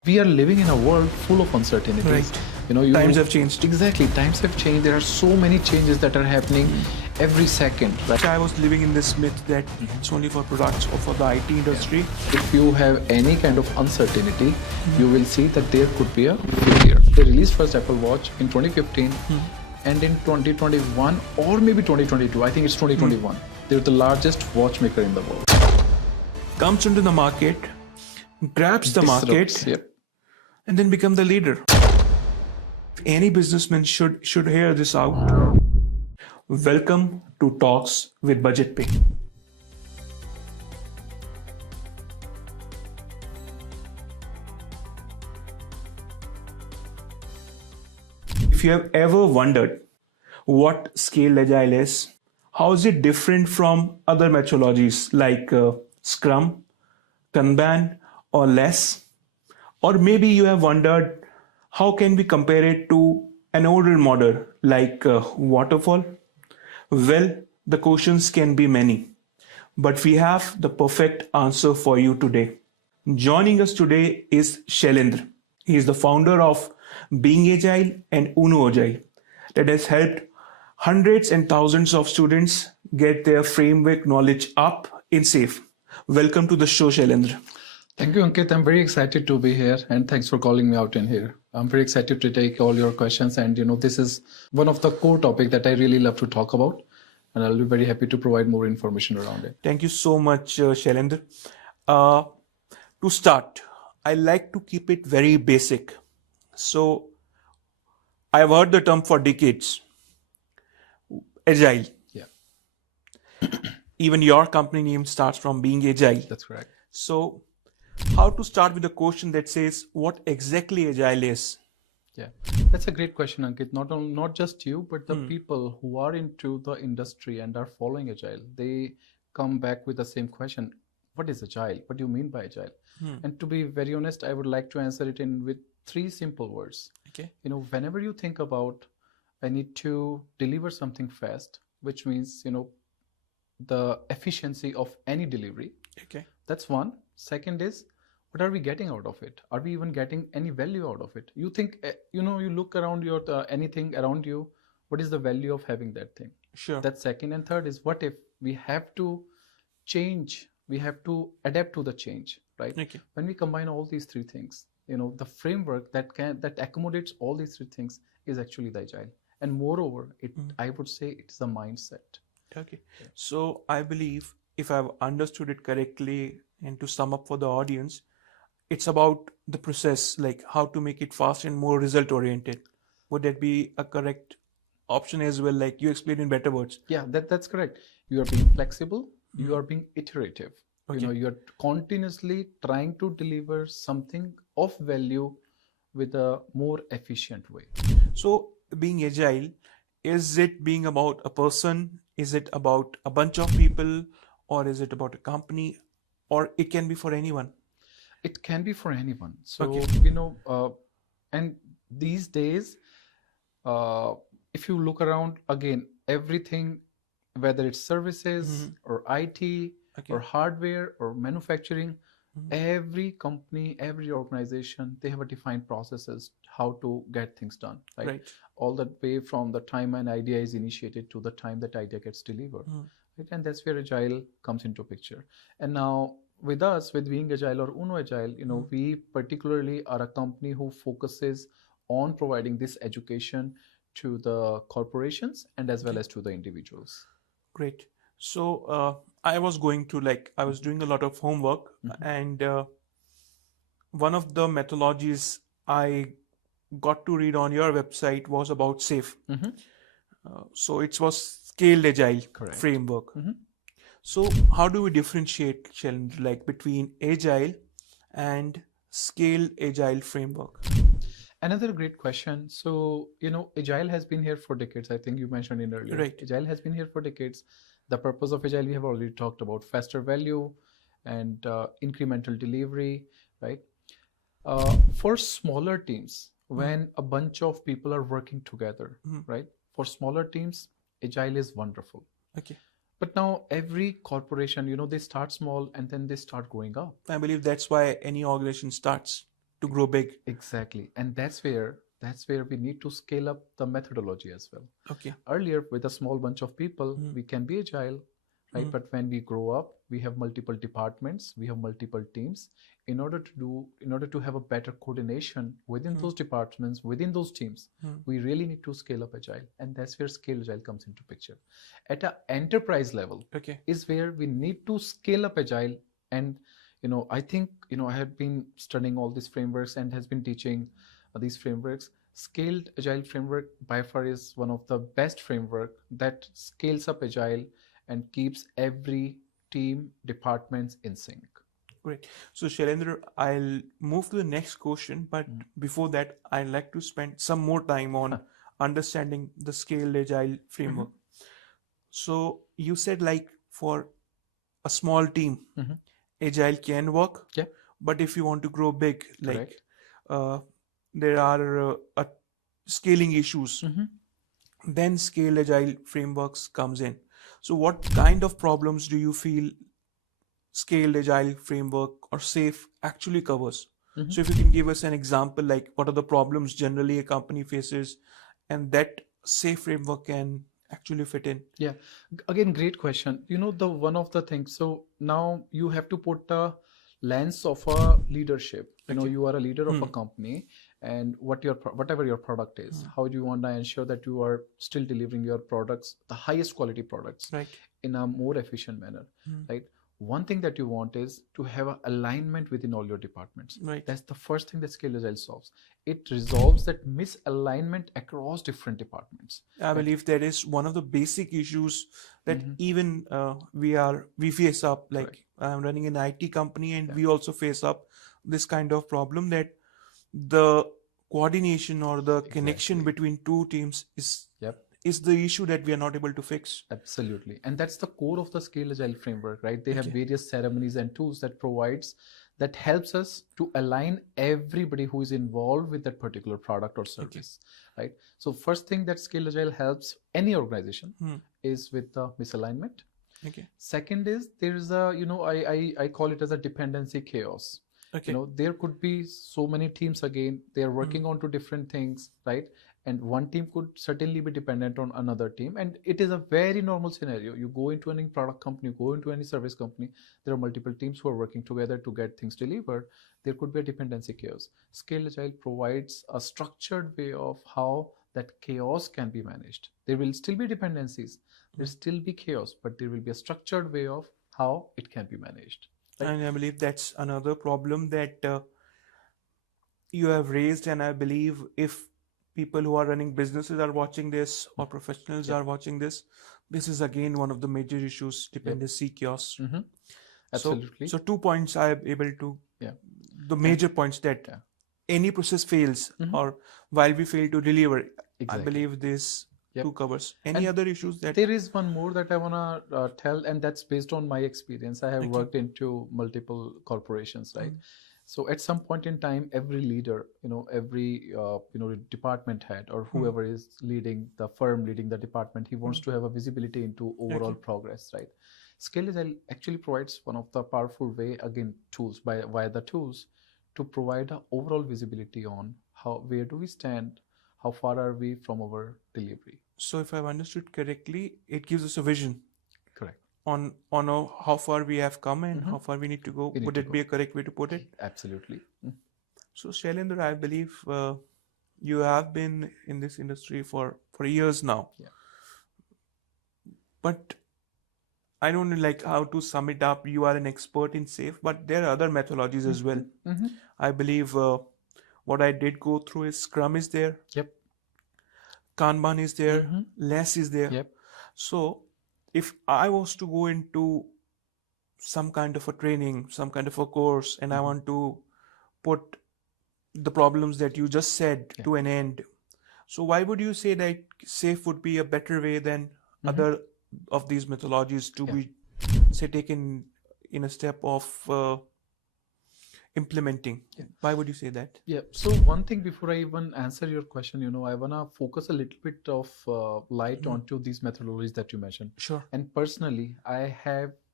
We are living in a world full of uncertainties. Right. Times have changed. Exactly, times have changed. There are so many changes that are happening every second. Right? I was living in this myth that it's only for products or for the IT industry. If you have any kind of uncertainty, you will see that there could be a failure. They released first Apple Watch in 2015, and in 2021 or maybe 2022. I think it's 2021. They're the largest watchmaker in the world. Comes into the market, grabs the market, Disrupts, yep. and then become the leader. Any businessman should hear this out. Welcome to Talks with Budgetp. If you have ever wondered what scaled agile is, how is it different from other methodologies like Scrum, Kanban, or less? Or maybe you have wondered how can we compare it to an older model like Waterfall? Well, the questions can be many, but we have the perfect answer for you today. Joining us today is Shailendra. He is the founder of Being Agile and Uno Agile that has helped hundreds and thousands of students get their framework knowledge up in SAFe. Welcome to the show, Shailendra. Thank you, Ankit. I'm very excited to be here, and thanks for calling me out in here. I'm very excited to take all your questions, and this is one of the core topics that I really love to talk about, and I'll be very happy to provide more information around it. Thank you so much, Shailendra. To start, I like to keep it very basic. So, I've heard the term for decades, Agile. Yeah. Even your company name starts from Being Agile. That's correct. So, how to start with a question that says what exactly Agile is? Yeah, that's a great question, Ankit. Not just you, but the people who are into the industry and are following Agile, they come back with the same question. What is Agile? What do you mean by Agile? And to be very honest, I would like to answer it with three simple words. Okay. Whenever you think about, I need to deliver something fast, which means, the efficiency of any delivery. Okay. That's one. Second is, what are we getting out of it? Are we even getting any value out of it? You think, you look around your anything around you, what is the value of having that thing? Sure. That's second. And third is, what if we have to change? We have to adapt to the change, right? Okay. When we combine all these three things, the framework that accommodates all these three things is actually the Agile. And moreover, I would say it's a mindset. Okay. So I believe if I've understood it correctly, and to sum up for the audience, it's about the process, like how to make it fast and more result oriented. Would that be a correct option as well? Like you explained in better words. Yeah, that's correct. You are being flexible. You are being iterative. Okay. You are continuously trying to deliver something of value with a more efficient way. So being agile, is it being about a person? Is it about a bunch of people? Or is it about a company? Or it can be for anyone? It can be for anyone. So, Okay. And these days, if you look around, again, everything, whether it's services or IT Okay. or hardware or manufacturing, every company, every organization, they have a defined processes how to get things done, right? Right. All the way from the time an idea is initiated to the time that idea gets delivered. Right? And that's where Agile comes into picture. And now with us, with Being Agile or Uno Agile, we particularly are a company who focuses on providing this education to the corporations and as well as to the individuals. Great. So I was doing a lot of homework, and one of the methodologies I got to read on your website was about SAFe. So it was scaled agile Correct. framework. So how do we differentiate, Sheldon, like between agile and scaled agile framework? Another great question. So, Agile has been here for decades. I think you mentioned it earlier. Right. Agile has been here for decades. The purpose of Agile, we have already talked about faster value and incremental delivery, right? For smaller teams, when a bunch of people are working together, right? For smaller teams, Agile is wonderful. Okay. But now every corporation, they start small and then they start growing up. I believe that's why any organization starts. to grow big. Exactly. And that's where we need to scale up the methodology as well. Okay. Earlier, with a small bunch of people, we can be agile, right? But when we grow up, we have multiple departments, we have multiple teams. In order to have a better coordination within those departments, within those teams, we really need to scale up agile. And that's where scale agile comes into picture. At an enterprise level, Okay. is where we need to scale up agile. And I think I have been studying all these frameworks and has been teaching these frameworks. Scaled agile framework by far is one of the best framework that scales up agile and keeps every team departments in sync. Great. So Shailendra, I'll move to the next question, but before that, I'd like to spend some more time on understanding the scaled agile framework. So you said like for a small team, agile can work. Yeah. But if you want to grow big, Correct. like there are scaling issues, then scale agile frameworks comes in. So what kind of problems do you feel scaled agile framework or SAFe actually covers? So if you can give us an example, like what are the problems generally a company faces and that SAFe framework can actually fit in? Yeah, again, great question. The one of the things, so now you have to put the lens of a leadership. You are a leader of a company, and whatever your product is, how do you want to ensure that you are still delivering your products, the highest quality products, Right. in a more efficient manner, right? One thing that you want is to have an alignment within all your departments. Right. That's the first thing that Scale Agile solves. It resolves that misalignment across different departments. I believe that is one of the basic issues that even we face up. Like I'm running an IT company, and we also face up this kind of problem that the coordination or the connection between two teams is the issue that we are not able to fix. Absolutely. And that's the core of the Scale Agile framework, right? They have various ceremonies and tools that helps us to align everybody who is involved with that particular product or service, right? So first thing that Scale Agile helps any organization is with the misalignment. Okay. Second is there is a, I call it as a dependency chaos. Okay. There could be so many teams again, they are working on to different things, right? And one team could certainly be dependent on another team. And it is a very normal scenario. You go into any product company, go into any service company, there are multiple teams who are working together to get things delivered. There could be a dependency chaos. Scale Agile provides a structured way of how that chaos can be managed. There will still be dependencies, there will still be chaos, but there will be a structured way of how it can be managed. Right? And I believe that's another problem that you have raised. And I believe if people who are running businesses are watching this or professionals are watching this, this is again one of the major issues, dependency chaos. Absolutely. So 2 points I am able to, the major points that any process fails or while we fail to deliver, I believe this two covers. Any other issues that... There is one more that I want to tell, and that's based on my experience. I have worked into multiple corporations, right? So at some point in time, every leader, every department head or whoever is leading the firm, leading the department, he wants to have a visibility into overall progress, right? Scale Agile actually provides one of the powerful way, again, tools, via the tools, to provide an overall visibility on where do we stand, how far are we from our delivery. So if I've understood correctly, it gives us a vision. Correct. On how far we have come and how far we need to go. Would it be a correct way to put it? Absolutely. So Shailendra, I believe you have been in this industry for years now. Yeah. But I don't know like how to sum it up. You are an expert in SAFe, but there are other methodologies as well. I believe what I did go through is Scrum is there. Yep. Kanban is there. Less is there. Yep. So if I was to go into some kind of a training, some kind of a course, and I want to put the problems that you just said to an end, so why would you say that SAFe would be a better way than other of these methodologies to be, say, taken in a step of implementing? Why would you say that? Yeah. So one thing before I even answer your question, I want to focus a little bit of light onto these methodologies that you mentioned. Sure. And personally, I have,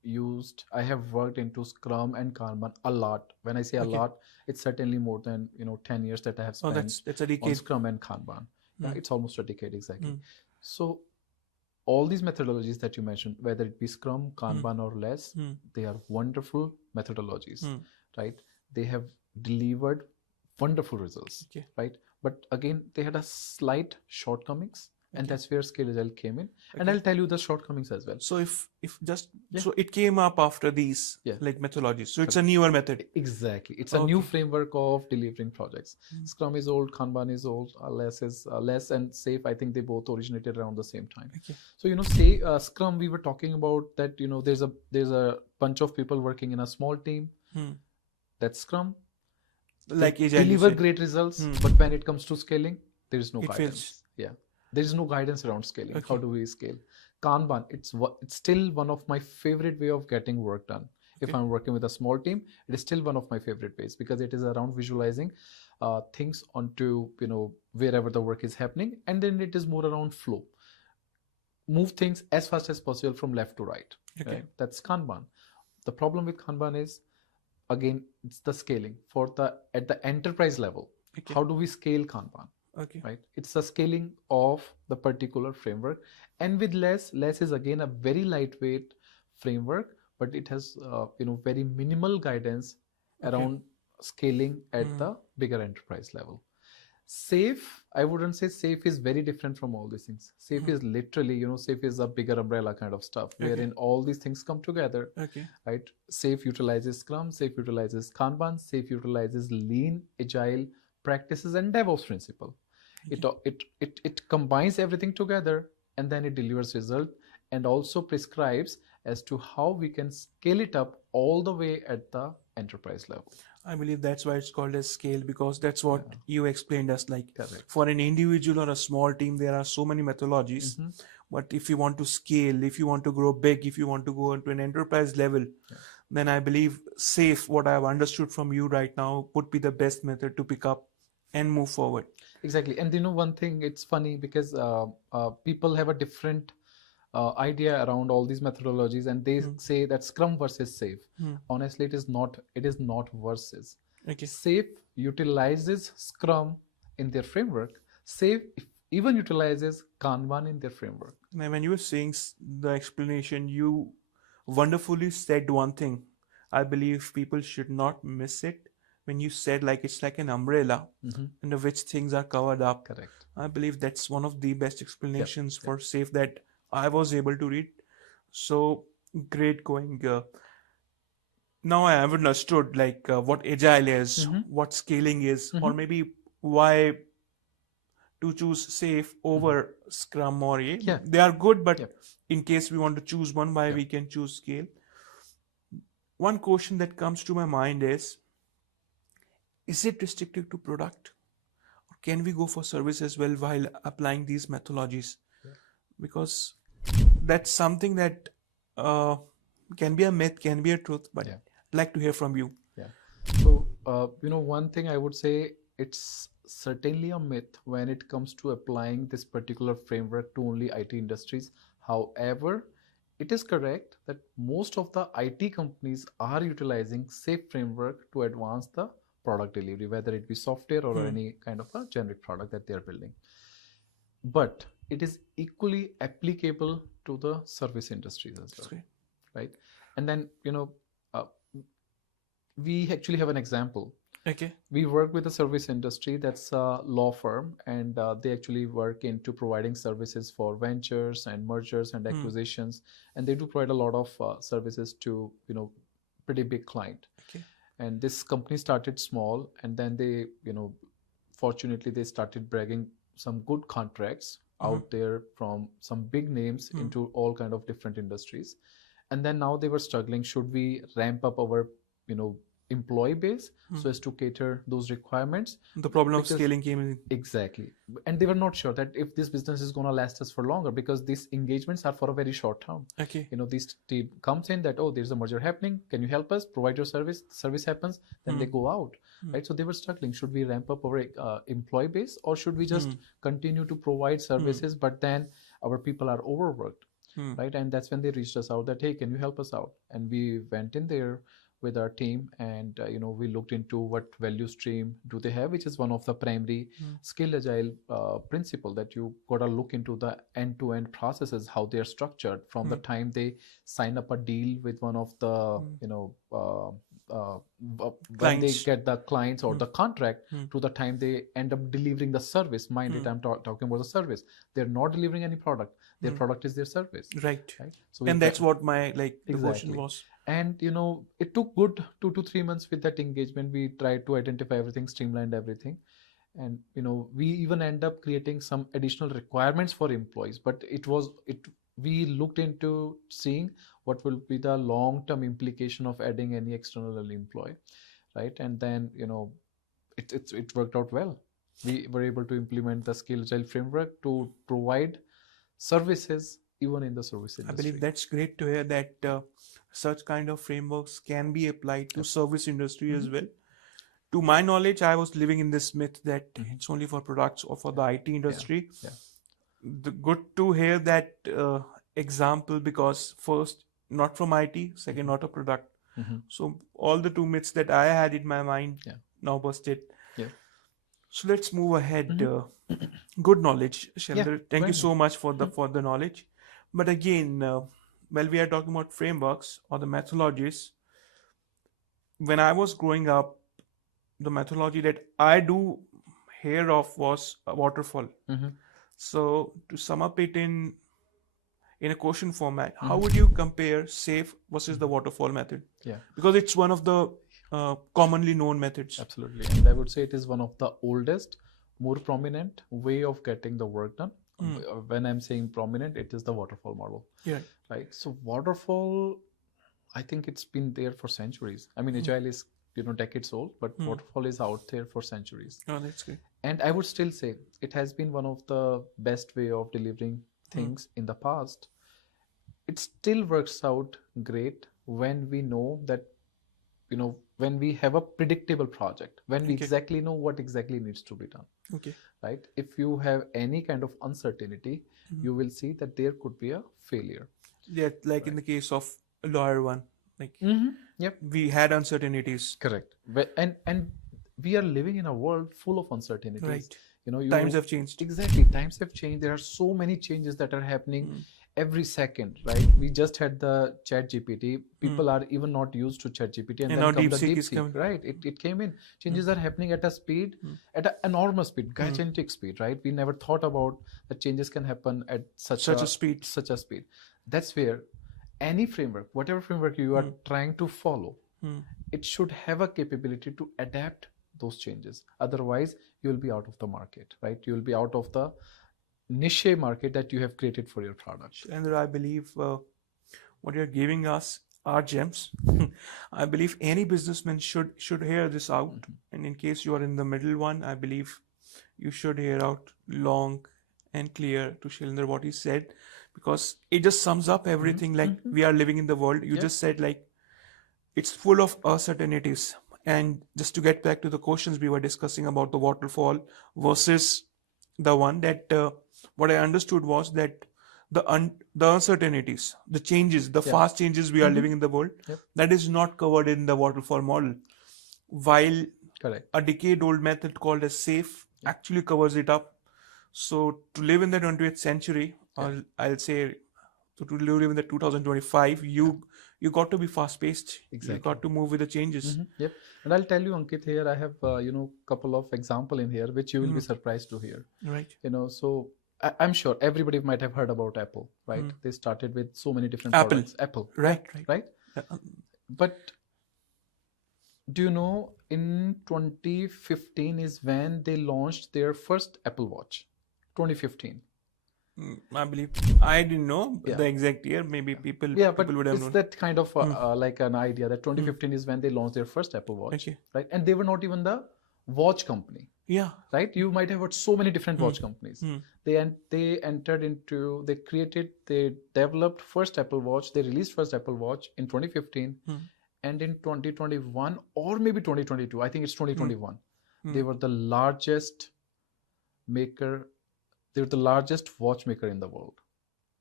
I have worked into Scrum and Kanban a lot. When I say a lot, it's certainly more than 10 years that I have spent that's a on decade. Scrum and Kanban. Yeah, it's almost a decade exactly. Mm. So all these methodologies that you mentioned, whether it be Scrum, Kanban, or less, they are wonderful methodologies, right? They have delivered wonderful results, right? But again, they had a slight shortcomings, and that's where Scale Agile came in. And I'll tell you the shortcomings as well. So so it came up after these like methodologies. So it's a newer method. Exactly. It's a new framework of delivering projects. Scrum is old, Kanban is old, less is less, and Safe, I think they both originated around the same time. So say Scrum, we were talking about that, there's a bunch of people working in a small team. That's Scrum. Like Agile, deliver great results, but when it comes to scaling, there is no guidance. There is no guidance around scaling. How do we scale? Kanban, it's still one of my favorite way of getting work done. If I'm working with a small team, it is still one of my favorite ways because it is around visualizing things onto wherever the work is happening, and then it is more around flow. Move things as fast as possible from left to right. Right? That's Kanban. The problem with Kanban is, again, it's the scaling at the enterprise level. How do we scale Kanban? Right? It's the scaling of the particular framework, and with less is again a very lightweight framework, but it has very minimal guidance around scaling at the bigger enterprise level. Safe, I wouldn't say Safe is very different from all these things. Safe is literally, Safe is a bigger umbrella kind of stuff, wherein all these things come together. Right? Safe utilizes Scrum, Safe utilizes Kanban, Safe utilizes Lean, Agile practices, and DevOps principle. It combines everything together, and then it delivers result, and also prescribes as to how we can scale it up all the way at the enterprise level. I believe that's why it's called as scale, because that's what you explained us. Like for an individual or a small team, there are so many methodologies. But if you want to scale, if you want to grow big, if you want to go into an enterprise level, then I believe Safe, what I've understood from you right now, would be the best method to pick up and move forward. Exactly. And one thing, it's funny because people have a different idea around all these methodologies, and they say that Scrum versus Safe. Honestly, it is not versus. Safe utilizes Scrum in their framework. Safe even utilizes Kanban in their framework. Now, when you were saying the explanation, you wonderfully said one thing. I believe people should not miss it. When you said like it's like an umbrella under which things are covered up. Correct. I believe that's one of the best explanations for Safe that I was able to read. So great going. Now I have understood like what Agile is, what scaling is, or maybe why to choose Safe over Scrum or They are good, but in case we want to choose one, why we can choose Scale. One question that comes to my mind is it restricted to product, or can we go for service as well while applying these methodologies? Because that's something that can be a myth, can be a truth, but I'd like to hear from you. So one thing I would say, it's certainly a myth when it comes to applying this particular framework to only IT industries. However, it is correct that most of the IT companies are utilizing Safe framework to advance the product delivery, whether it be software or any kind of a generic product that they are building. But it is equally applicable to the service industries as well, right? And then, we actually have an example. We work with a service industry that's a law firm, and they actually work into providing services for ventures and mergers and acquisitions, and they do provide a lot of services to pretty big client. And this company started small, and then they fortunately they started bragging some good contracts out there from some big names into all kind of different industries. And then now they were struggling, should we ramp up our employee base so as to cater those requirements? The problem of scaling came in. Exactly. And they were not sure that if this business is going to last us for longer, because these engagements are for a very short term. This team comes in that, there's a merger happening, can you help us provide your service? Service happens, then they go out, right? So they were struggling, should we ramp up our employee base, or should we just continue to provide services but then our people are overworked? right? And that's when they reached us out that, hey, can you help us out? And we went in there with our team, and we looked into what value stream do they have, which is one of the primary skill agile principle, that you gotta look into the end-to-end processes, how they are structured from the time they sign up a deal with one of the when they get the clients or the contract to the time they end up delivering the service. Mind it, I'm talking about the service. They're not delivering any product. Their product is their service. Right. So and that's what my devotion was. And it took good 2 to 3 months with that engagement. We tried to identify everything, streamlined everything, and we even end up creating some additional requirements for employees. But we looked into seeing what will be the long-term implication of adding any external employee, right? And then it worked out well. We were able to implement the Scale Agile framework to provide services even in the service industry. I believe that's great to hear that such kind of frameworks can be applied to service industry as well. To my knowledge, I was living in this myth that it's only for products or for the IT industry. Good to hear that example, because first, not from IT, second, not a product. So all the 2 myths that I had in my mind now busted. So let's move ahead. Good knowledge, Shailendra. Thank you so much for the knowledge. But again, while we are talking about frameworks or the methodologies, when I was growing up, the methodology that I do hear of was Waterfall. So to sum up it in a question format, how would you compare SAFe versus the Waterfall method? Because it's one of the commonly known methods. Absolutely. And I would say it is one of the oldest, more prominent way of getting the work done. When I'm saying prominent, it is the Waterfall model. Right. So Waterfall, I think it's been there for centuries. I mean, Agile is decades old, but Waterfall is out there for centuries. Oh, that's great. And I would still say it has been one of the best way of delivering things in the past. It still works out great when we know that, when we have a predictable project, when we exactly know what exactly needs to be done. Right? If you have any kind of uncertainty, you will see that there could be a failure. Yeah, in the case of Lawyer One, we had uncertainties. Correct. And we are living in a world full of uncertainties. Right. Times have changed. Exactly. Times have changed. There are so many changes that are happening every second, right? We just had the ChatGPT. People are even not used to ChatGPT, and then now come the DeepSeek DeepSeek, right? It came in. Changes are happening at a speed, at an enormous speed, gigantic speed, right? We never thought about that changes can happen at such a speed. That's where any framework, whatever framework you are trying to follow, it should have a capability to adapt those changes. Otherwise, you will be out of the market, right? You will be out of the niche market that you have created for your product. And I believe what you're giving us are gems. I believe any businessman should hear this out. And in case you are in the middle one, I believe you should hear out long and clear to Shailendra what he said, because it just sums up everything. We are living in the world. You just said it's full of uncertainties. And just to get back to the questions we were discussing about the waterfall versus the one that what I understood was that the uncertainties, the changes, the fast changes we are living in the world, that is not covered in the waterfall model. While a decade-old method called as SAFe actually covers it up. So to live in the 20th century, or I'll say to live in the 2025, you got to be fast-paced. Exactly. You got to move with the changes. And I'll tell you, Ankit, here I have couple of example in here which you will be surprised to hear. Right. So I'm sure everybody might have heard about Apple, right? They started with so many different products. Apple. Right. But do you know in 2015 is when they launched their first Apple Watch? 2015. I believe I didn't know the exact year. Maybe people would have known. It's that kind of like an idea that 2015 is when they launched their first Apple Watch, right? And they were not even the watch company. Right. You might have heard so many different watch companies. They developed first Apple Watch. They released first Apple Watch in 2015, and in 2021 or maybe 2022, I think it's 2021, they were the largest maker. They were the largest watchmaker in the world.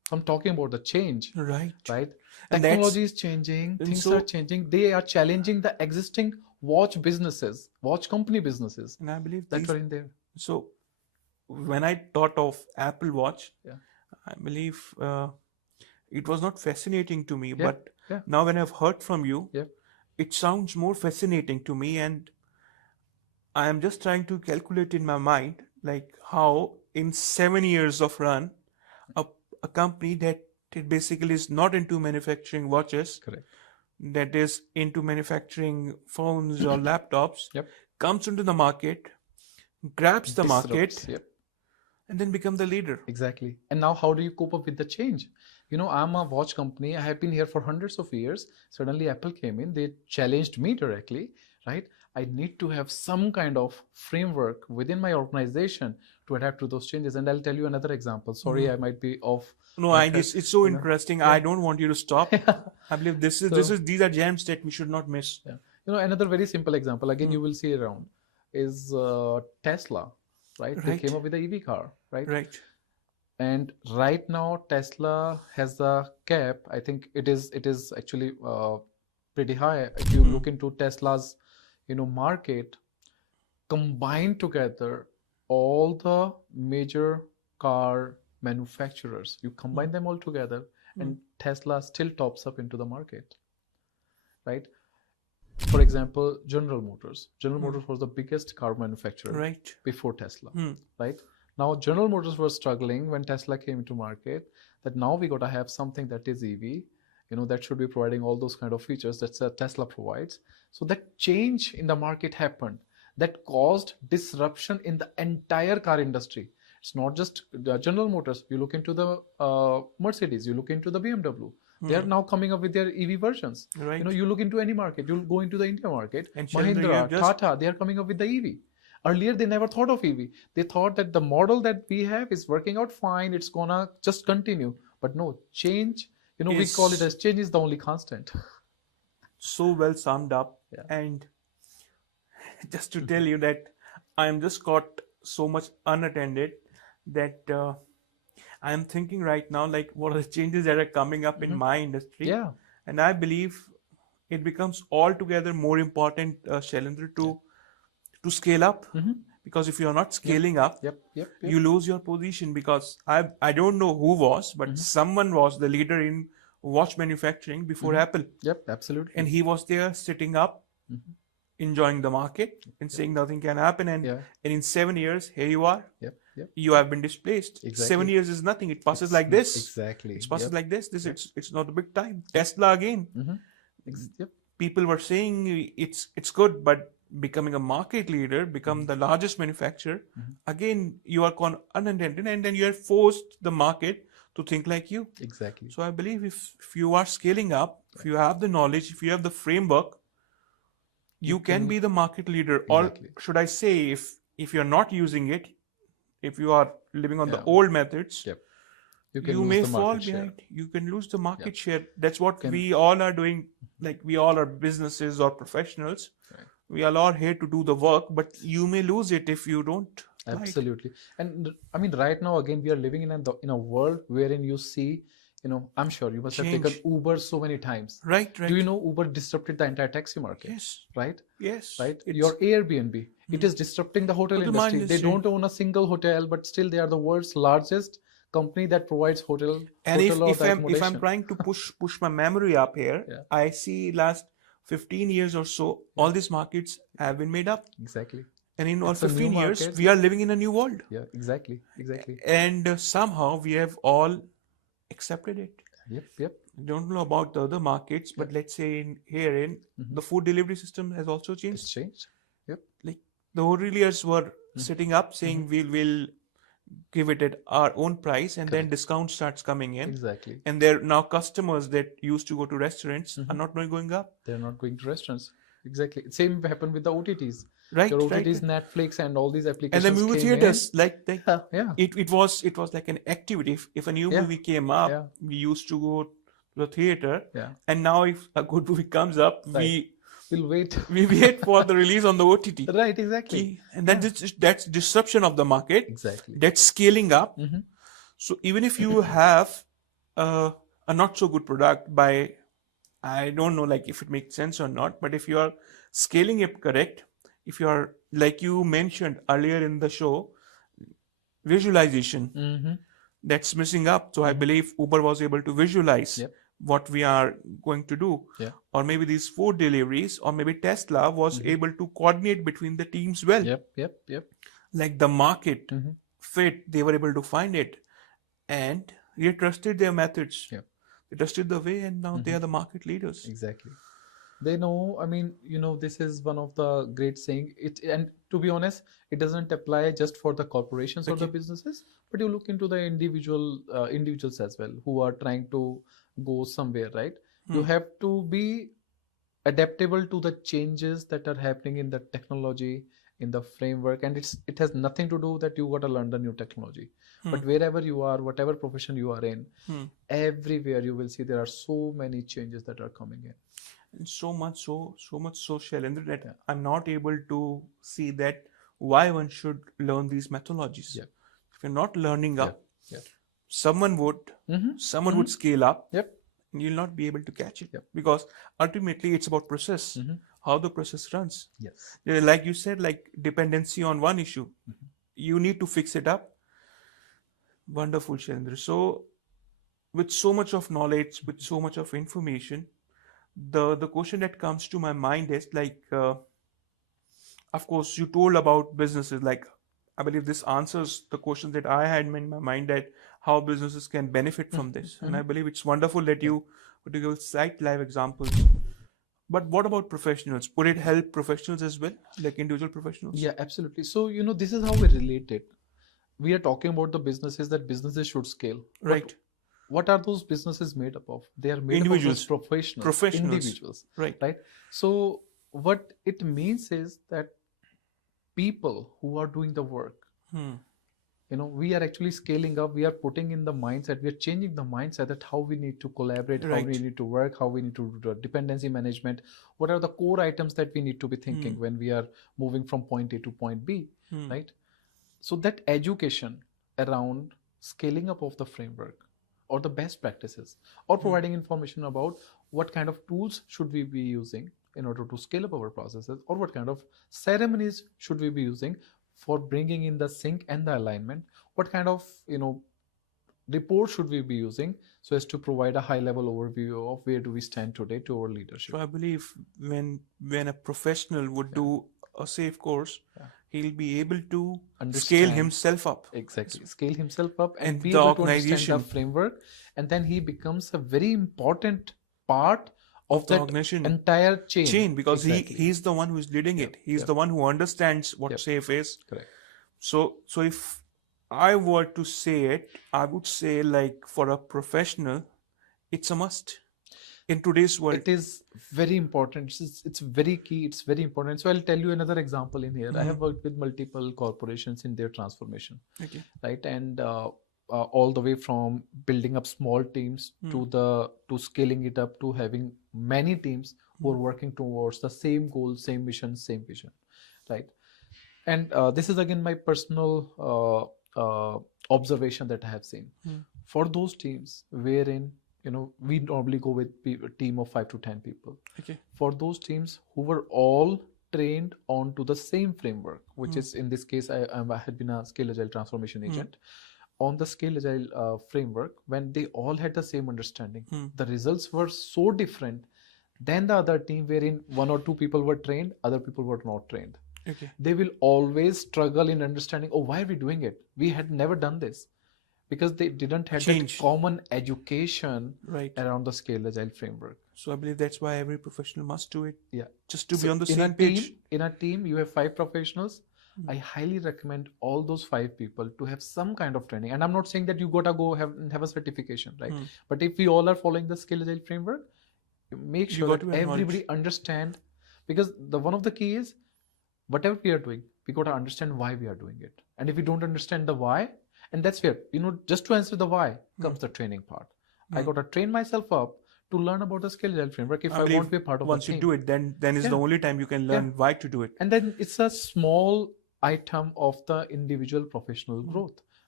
I'm talking about the change, Right. right? And Technology is changing, and things so- are changing. They are challenging the existing watch businesses, watch company businesses And I believe that these. were in there. So when I thought of Apple Watch, Yeah. I believe it was not fascinating to me. Yeah, But yeah. now when I've heard from you, Yeah. it sounds more fascinating to me. And I am just trying to calculate in my mind, like how in 7 years of run, a company that it basically is not into manufacturing watches, Correct. that is into manufacturing phones or laptops, Yep. comes into the market, grabs the market, Disrupts. Yep. and then become the leader. Exactly. And now, how do you cope up with the change? I'm a watch company. I have been here for hundreds of years. Suddenly, Apple came in. They challenged me directly, right? I need to have some kind of framework within my organization to adapt to those changes. And I'll tell you another example. Sorry, I might be off. No, it's so interesting. I don't want you to stop. I believe these are gems that we should not miss. Yeah. Another very simple example, again, you will see around, is Tesla, right? They came up with the EV car, right? Right. And right now, Tesla has a cap. I think it is actually pretty high. If you look into Tesla's, market, combined together, all the major car manufacturers, you combine them all together, and Tesla still tops up into the market, right? For example, General Motors. General Motors was the biggest car manufacturer Right. before Tesla, right? Now, General Motors was struggling when Tesla came into market, that now we got to have something that is EV, that should be providing all those kind of features that Tesla provides. So that change in the market happened that caused disruption in the entire car industry. It's not just the General Motors. You look into the Mercedes, you look into the BMW. They are now coming up with their EV versions. Right. You look into any market, you'll go into the India market, And Chandra, you Mahindra, have just- Tata, they are coming up with the EV. Earlier, they never thought of EV. They thought that the model that we have is working out fine. It's gonna just continue. But no, change, we call it as change is the only constant. So well summed up. Yeah. And just to tell you that I'm just got so much unattended that I'm thinking right now, like, what are the changes that are coming up in my industry? Yeah. And I believe it becomes altogether more important, Shailendra, to scale up. Because if you're not scaling up, Yep. you lose your position. Because I don't know who was, but someone was the leader in watch manufacturing before Apple. Yep, absolutely. And he was there sitting up, enjoying the market and saying nothing can happen. And in 7 years, here you are. Yep. You have been displaced. Exactly. 7 years is nothing. It passes like this. Exactly. It passes like this. It's not a big time. Tesla again. Yep. People were saying it's good, but becoming a market leader, become the largest manufacturer, again you are unattended, and then you have forced the market to think like you. Exactly. So I believe if you are scaling up, if you have the knowledge, if you have the framework, you can be the market leader. Exactly. Or should I say, if you're not using it, if you are living on the old methods, Yep. you lose may the fall market share. behind. You can lose the market share. That's what we all are doing. Like, we all are businesses or professionals. Right. We all are here to do the work, but you may lose it if you don't. Absolutely. And I mean, right now, again, we are living in a world wherein you see, I'm sure you must have taken Uber so many times. Right. Do you know Uber disrupted the entire taxi market? Yes. Right? Yes. Right? Your Airbnb, it is disrupting the hotel industry. They don't own a single hotel, but still they are the world's largest company that provides hotel. And if I'm accommodation. trying to push my memory up here, I see last 15 years or so, all these markets have been made up. Exactly. And in all 15 years, we are living in a new world. Yeah, exactly. And somehow we have all accepted it. Yep. I don't know about the other markets, but let's say the food delivery system has also changed. It's changed. Yep. Like, the hoteliers were sitting up saying we'll give it at our own price, and then discount starts coming in. Exactly. And there now customers that used to go to restaurants are not going up. They're not going to restaurants. Exactly. Same happened with the OTTs. Right. Your OTTs, Netflix, and all these applications. And the movie theaters, yeah. It was like an activity. If a new movie came up, we used to go to the theater. Yeah. And now if a good movie comes up, we'll wait. We wait for the release on the OTT. Right, exactly. And then that's disruption of the market. Exactly. That's scaling up. So even if you have a not so good product by, I don't know like if it makes sense or not, but if you are scaling it correct, if you are, like you mentioned earlier in the show, visualization, that's missing up. So I believe Uber was able to visualize Yep. what we are going to do. Yeah. Or maybe these food deliveries, or maybe Tesla was able to coordinate between the teams well. Yep. Like the market fit, they were able to find it. And they trusted their methods. Yep. They trusted the way, and now they are the market leaders. Exactly. They know, I mean, this is one of the great saying. And to be honest, it doesn't apply just for the corporations or the businesses, but you look into the individuals as well who are trying to go somewhere, right? You have to be adaptable to the changes that are happening in the technology, in the framework, and it has nothing to do that you got to learn the new technology. But wherever you are, whatever profession you are in, everywhere you will see there are so many changes that are coming in. And so much so, Shailendra, that I'm not able to see that why one should learn these methodologies. Yeah. If you're not learning up, Yeah. someone would scale up, Yep. and you'll not be able to catch it. Yep. Because ultimately it's about process, how the process runs. Yes. Like you said, like dependency on one issue, you need to fix it up. Wonderful, Shailendra. So with so much of knowledge, with so much of information, the question that comes to my mind is like, of course, you told about businesses. Like, I believe this answers the question that I had in my mind, that how businesses can benefit from this. And I believe it's wonderful that you give cite live examples. But what about professionals? Would it help professionals as well, like individual professionals? Yeah, absolutely. So, this is how we relate it. We are talking about the businesses that businesses should scale. Right. What are those businesses made up of? They are made Individuals. up of professionals. Individuals. Right. So what it means is that people who are doing the work, we are actually scaling up. We are putting in the mindset. We are changing the mindset that how we need to collaborate, how we need to work, how we need to do dependency management. What are the core items that we need to be thinking when we are moving from point A to point B, right? So that education around scaling up of the framework, or the best practices, or providing information about what kind of tools should we be using in order to scale up our processes, or what kind of ceremonies should we be using for bringing in the sync and the alignment, what kind of report should we be using so as to provide a high level overview of where do we stand today to our leadership. So I believe when a professional would do a safe course, he'll be able to scale himself up. Exactly. Scale himself up and be the able to organization. understand the framework. And then he becomes a very important part of the that organization entire chain. Because he's the one who's leading it. He's the one who understands what safe is. Correct. So if I were to say it, I would say, like, for a professional, it's a must in today's world. It is very important. It's very key. It's very important. So I'll tell you another example in here. I have worked with multiple corporations in their transformation, right? And all the way from building up small teams to scaling it up to having many teams who are working towards the same goal, same mission, same vision, right? And this is again my personal observation that I have seen. For those teams wherein we normally go with a team of 5 to 10 people. For those teams who were all trained onto the same framework, which is in this case, I had been a Scale Agile transformation agent. On the Scale Agile framework, when they all had the same understanding, the results were so different than the other team wherein 1 or 2 people were trained, other people were not trained. They will always struggle in understanding, why are we doing it? We had never done this. Because they didn't have that common education around the Scale Agile framework. So I believe that's why every professional must do it. Yeah. Just to be on the same page. In a team, you have 5 professionals. I highly recommend all those 5 people to have some kind of training. And I'm not saying that you gotta go have a certification, right? But if we all are following the Scale Agile framework, make sure that everybody understand. Because one of the key is, whatever we are doing, we gotta understand why we are doing it. And if we don't understand the why, and that's where, just to answer the why comes the training part. I got to train myself up to learn about the Scale Agile framework if I want to be a part of the team. Once you do it, then is the only time you can learn why to do it. And then it's a small item of the individual professional growth.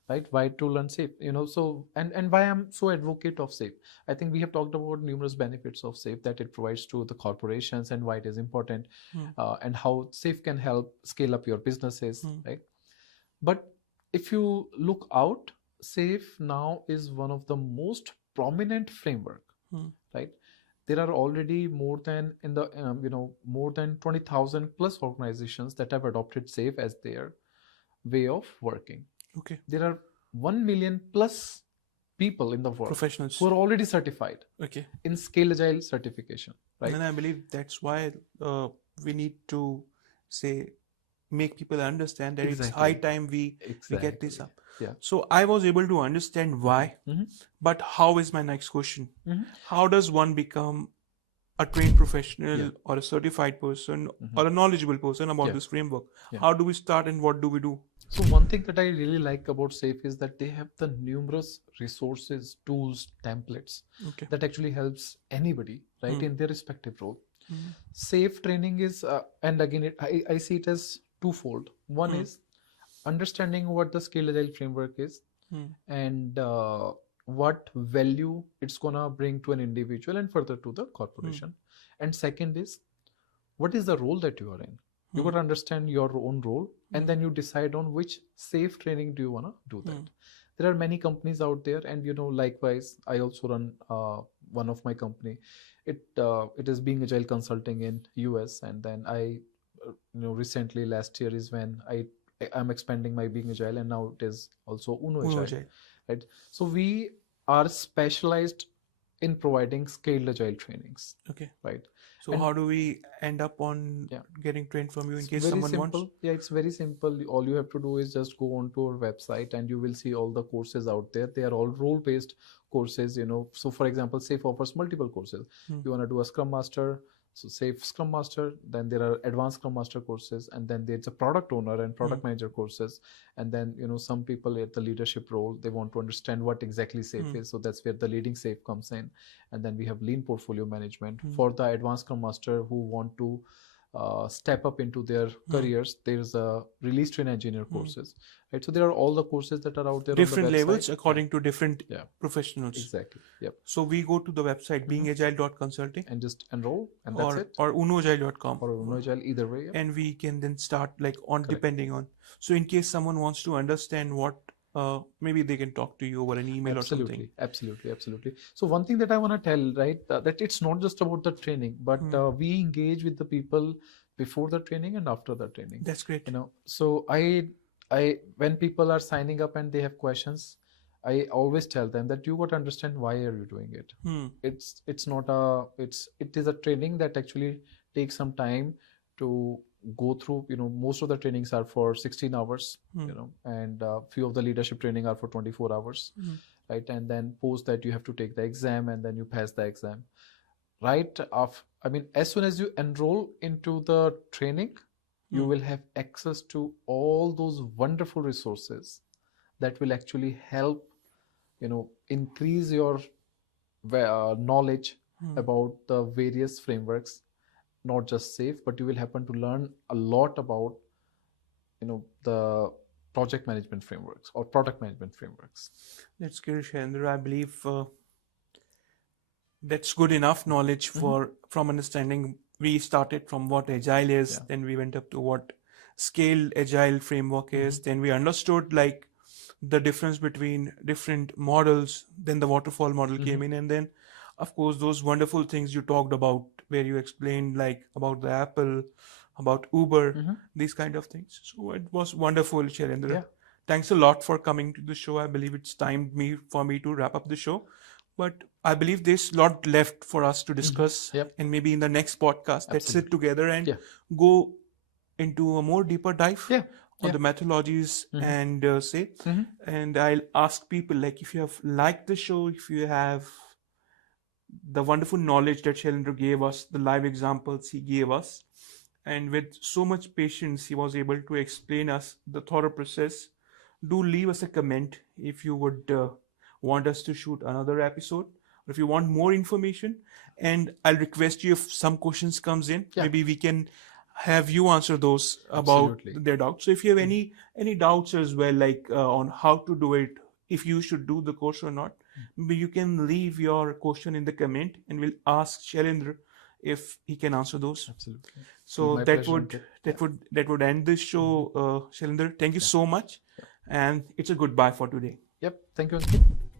right? Why to learn SAFe, so and why I'm so advocate of SAFe. I think we have talked about numerous benefits of SAFe that it provides to the corporations and why it is important, and how SAFe can help scale up your businesses, right? But if you look out, SAFe now is one of the most prominent framework, right? There are already more than more than 20,000 plus organizations that have adopted SAFe as their way of working. Okay. There are 1 million plus people in the world, professionals, who are already certified, okay, in Scale Agile certification, right? And I believe that's why we need to say make people understand that it's high time we get this up. Yeah. So I was able to understand why, but how is my next question? How does one become a trained professional or a certified person or a knowledgeable person about this framework? How do we start and what do we do? So one thing that I really like about SAFe is that they have the numerous resources, tools, templates that actually helps anybody, right, in their respective role. SAFe training is, and again, I see it as twofold. One is understanding what the Scale Agile framework is and what value it's gonna bring to an individual and further to the corporation. And second is, what is the role that you are in? You got to understand your own role, and then you decide on which SAFe training do you want to do that. There are many companies out there, and likewise, I also run one of my company. It is Being Agile Consulting in US, and then I recently last year is when I'm expanding my Being Agile, and now it is also Uno Agile, right? So we are specialized in providing scaled agile trainings. Okay. Right. So how do we end up on getting trained from you in case someone wants? Yeah, it's very simple. All you have to do is just go onto our website and you will see all the courses out there. They are all role-based courses, So for example, SAFe offers multiple courses. You want to do a Scrum Master, so SAFe Scrum Master, then there are advanced Scrum Master courses, and then there's a product owner and product manager courses. And then, some people at the leadership role, they want to understand what exactly SAFe is. So that's where the leading SAFe comes in. And then we have lean portfolio management. For the advanced Scrum Master who want to step up into their careers, there's a release train engineer courses, right? So there are all the courses that are out there, different on the levels according to different professionals. Exactly. Yep. So we go to the website beingagile.consulting and just enroll, and that's it. Or unoagile.com or unoagile, either way. And we can then start depending on. So in case someone wants to understand what, maybe they can talk to you over an email or something. Absolutely. So one thing that I want to tell, right, that it's not just about the training, but we engage with the people before the training and after the training. That's great. So I when people are signing up and they have questions, I always tell them that you got to understand why are you doing it. It is a training that actually takes some time to go through. Most of the trainings are for 16 hours, and few of the leadership training are for 24 hours, right? And then post that you have to take the exam, and then you pass the exam. Right off, as soon as you enroll into the training, you will have access to all those wonderful resources that will actually help, increase your knowledge about the various frameworks, not just SAFe, but you will happen to learn a lot about, the project management frameworks or product management frameworks. That's good, Shailendra. I believe that's good enough knowledge from understanding. We started from what Agile is, then we went up to what Scale Agile framework is, then we understood the difference between different models, then the Waterfall model came in, and then of course those wonderful things you talked about where you explained about the Apple, about Uber, these kind of things. So it was wonderful, Shailendra. Thanks a lot for coming to the show. I believe it's time for me to wrap up the show. But I believe there's a lot left for us to discuss. And maybe in the next podcast, let's sit together and go into a more deeper dive on the methodologies and and I'll ask people if you have liked the show, if you have the wonderful knowledge that Shailendra gave us, the live examples he gave us, and with so much patience he was able to explain us the thorough process. Do leave us a comment if you would want us to shoot another episode, or if you want more information. And I'll request you, if some questions comes in, maybe we can have you answered those about Absolutely. their doubts. So if you have any doubts as well, like on how to do it, if you should do the course or not, maybe you can leave your question in the comment, and we'll ask Shailendra if he can answer those. Absolutely. It was So my that pleasure, would Ankit. that would end this show, Shailendra. Thank you so much, and it's a goodbye for today. Yep. Thank you, Ankit.